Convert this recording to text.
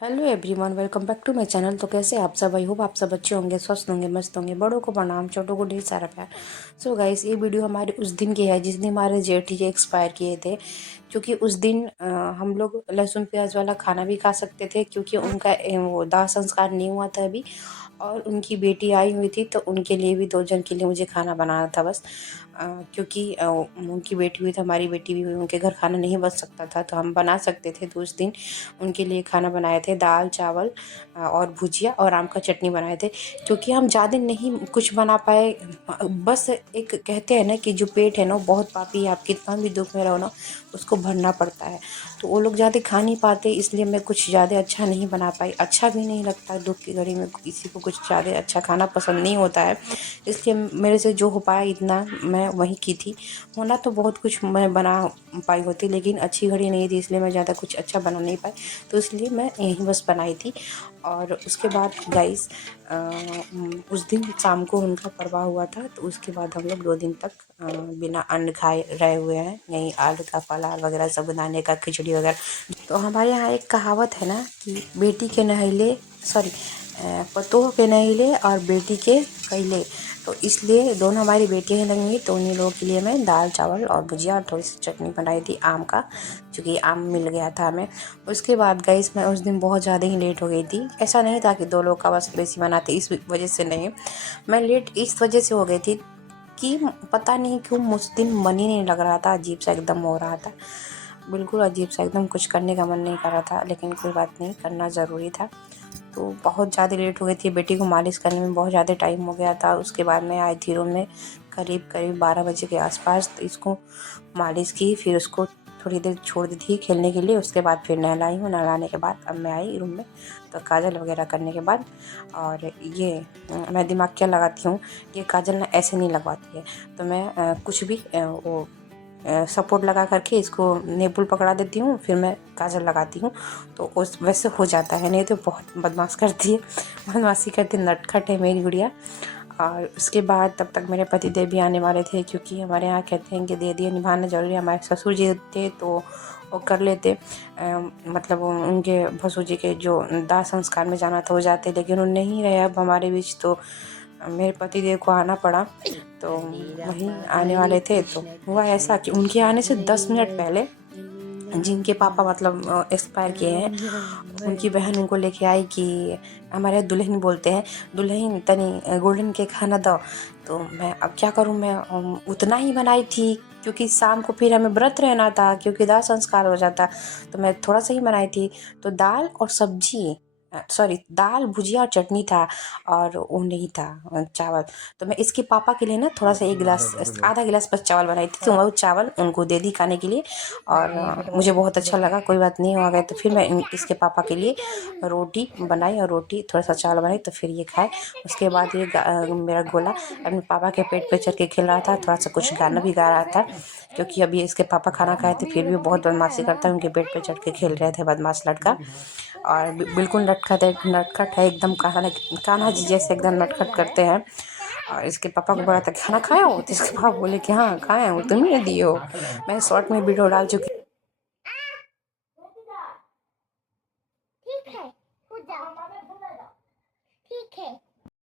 Hello everyone, welcome back to my channel. तो कैसे आप सब? आई होप आप सब अच्छे होंगे, स्वस्थ होंगे, मस्त होंगे। बड़ों को प्रणाम, छोटों को ढेर सारा प्यार। सो गाइस, ये वीडियो हमारे उस दिन की है जिस दिन हमारे जेठ जी एक्सपायर किए थे। क्योंकि उस दिन हम लोग लहसुन प्याज वाला खाना भी खा सकते थे, क्योंकि उनका वो दाह संस्कार नहीं हुआ था अभी। और उनकी बेटी आई हुई थी, तो उनके लिए भी 2 जन के लिए मुझे खाना बनाना था बस। क्योंकि उनकी बेटी हुई तो हमारी बेटी भी हुई, उनके घर खाना नहीं बच सकता था, तो हम बना सकते थे। तो उस दिन उनके लिए खाना बनाए थे, दाल चावल और भुजिया और आम का चटनी बनाए थे। क्योंकि हम ज़्यादा नहीं कुछ बना पाए। बस एक कहते हैं ना कि जो पेट है ना वो बहुत पापी है, आप कितना भी दुख में रहो ना उसको भरना पड़ता है। तो वो लोग ज़्यादा खा नहीं पाते, इसलिए मैं कुछ ज़्यादा अच्छा नहीं बना पाई। अच्छा भी नहीं लगता दुख की घड़ी में किसी को कुछ ज़्यादा अच्छा खाना पसंद नहीं होता है। इसलिए मेरे से जो हो पाया इतना मैं वही की थी। होना तो बहुत कुछ मैं बना पाई होती, लेकिन अच्छी घड़ी नहीं थी, इसलिए मैं ज़्यादा कुछ अच्छा बना नहीं पाई। तो इसलिए मैं यहीं बस बनाई थी। और उसके बाद गाइस, उस दिन शाम को उनका परवाह हुआ था, तो उसके बाद हम लोग 2 दिन तक बिना अन्न खाए रहे हुए हैं। यहीं आलू का फलार वगैरह साबूदाने का खिचड़ी वगैरह। तो हमारे यहाँ एक कहावत है ना कि बेटी के नहले, सॉरी, पतोह के नहले और बेटी के कैले। तो इसलिए दोनों हमारी बेटियाँ ही लगेंगी, तो उन्हीं लोगों के लिए मैं दाल चावल और भुजिया और थोड़ी सी चटनी बनाई थी आम का, क्योंकि आम मिल गया था हमें। उसके बाद गाइस, मैं उस दिन बहुत ज़्यादा ही लेट हो गई थी। ऐसा नहीं था कि 2 लोग का बस बेसी बनाते, इस वजह से नहीं। मैं लेट इस वजह से हो गई थी कि पता नहीं क्यों मुझ दिन मन ही नहीं लग रहा था, अजीब सा एकदम हो रहा था, बिल्कुल अजीब सा एकदम, कुछ करने का मन नहीं कर रहा था। लेकिन कोई बात नहीं, करना ज़रूरी था। तो बहुत ज़्यादा लेट हो गई थी, बेटी को मालिश करने में बहुत ज़्यादा टाइम हो गया था। उसके बाद मैं आई थी रूम में करीब करीब 12 बजे के आसपास। तो इसको मालिश की, फिर उसको थोड़ी देर छोड़ दी थी खेलने के लिए। उसके बाद फिर नहलाई हूँ, नहलाने के बाद अब मैं आई रूम में। तो काजल वगैरह करने के बाद, और ये मैं दिमाग क्या लगाती हूँ, ये काजल ना ऐसे नहीं लगवाती है। तो मैं कुछ भी वो सपोर्ट लगा करके इसको नेपुल पकड़ा देती हूँ, फिर मैं काजल लगाती हूँ, तो उस वैसे हो जाता है। नहीं तो बहुत बदमाश करती है, बदमाशी करती, नटखट है मेरी गुड़िया। और उसके बाद तब तक मेरे पति देव भी आने वाले थे, क्योंकि हमारे यहाँ कहते हैं कि दे दिए निभाना ज़रूरी है। हमारे ससुर जी थे तो वो कर लेते, मतलब उनके भसुर जी के जो दाह संस्कार में जाना था वो जाते, लेकिन वो नहीं रहे अब हमारे बीच। तो मेरे पति देव को आना पड़ा। तो वहीं आने वाले थे, तो हुआ ऐसा कि उनके आने से 10 मिनट पहले जिनके पापा मतलब एक्सपायर किए हैं, उनकी बहन उनको लेके आई कि हमारे यहाँ दुल्हन बोलते हैं, दुल्हन तनी गोल्डन के खाना दो। तो मैं अब क्या करूँ, मैं उतना ही बनाई थी, क्योंकि शाम को फिर हमें व्रत रहना था, क्योंकि दाह संस्कार हो जाता। तो मैं थोड़ा सा ही बनाई थी। तो दाल और सब्जी, सॉरी, दाल भुजिया और चटनी था, और वो नहीं था चावल। तो मैं इसके पापा के लिए ना थोड़ा सा 1 गिलास, आधा गिलास बस चावल बनाई थी। तो वो चावल उनको दे दी खाने के लिए, और मुझे बहुत अच्छा लगा। कोई बात नहीं, हो गया। तो फिर मैं इसके पापा के लिए रोटी बनाई, और रोटी थोड़ा सा चावल बनाई, तो फिर ये खाए। उसके बाद ये मेरा गोला अपने पापा के पेट पे चढ़ के खेल रहा था, थोड़ा सा कुछ गाना भी गा रहा था। क्योंकि अभी इसके पापा खाना खाए थे, फिर भी बहुत बदमाशी करता है, उनके पेट पे चढ़ के खेल रहे थे बदमाश लड़का। और बिल्कुल नटखट है एकदम, कान्हा जी जैसे एकदम नटखट करते हैं। और इसके पापा को बोला था खाना खाया हो, तो इसके पापा बोले कि हाँ खाए हो, तुम ही ने दिए हो। मैं शॉर्ट में वीडियो डाल चुकी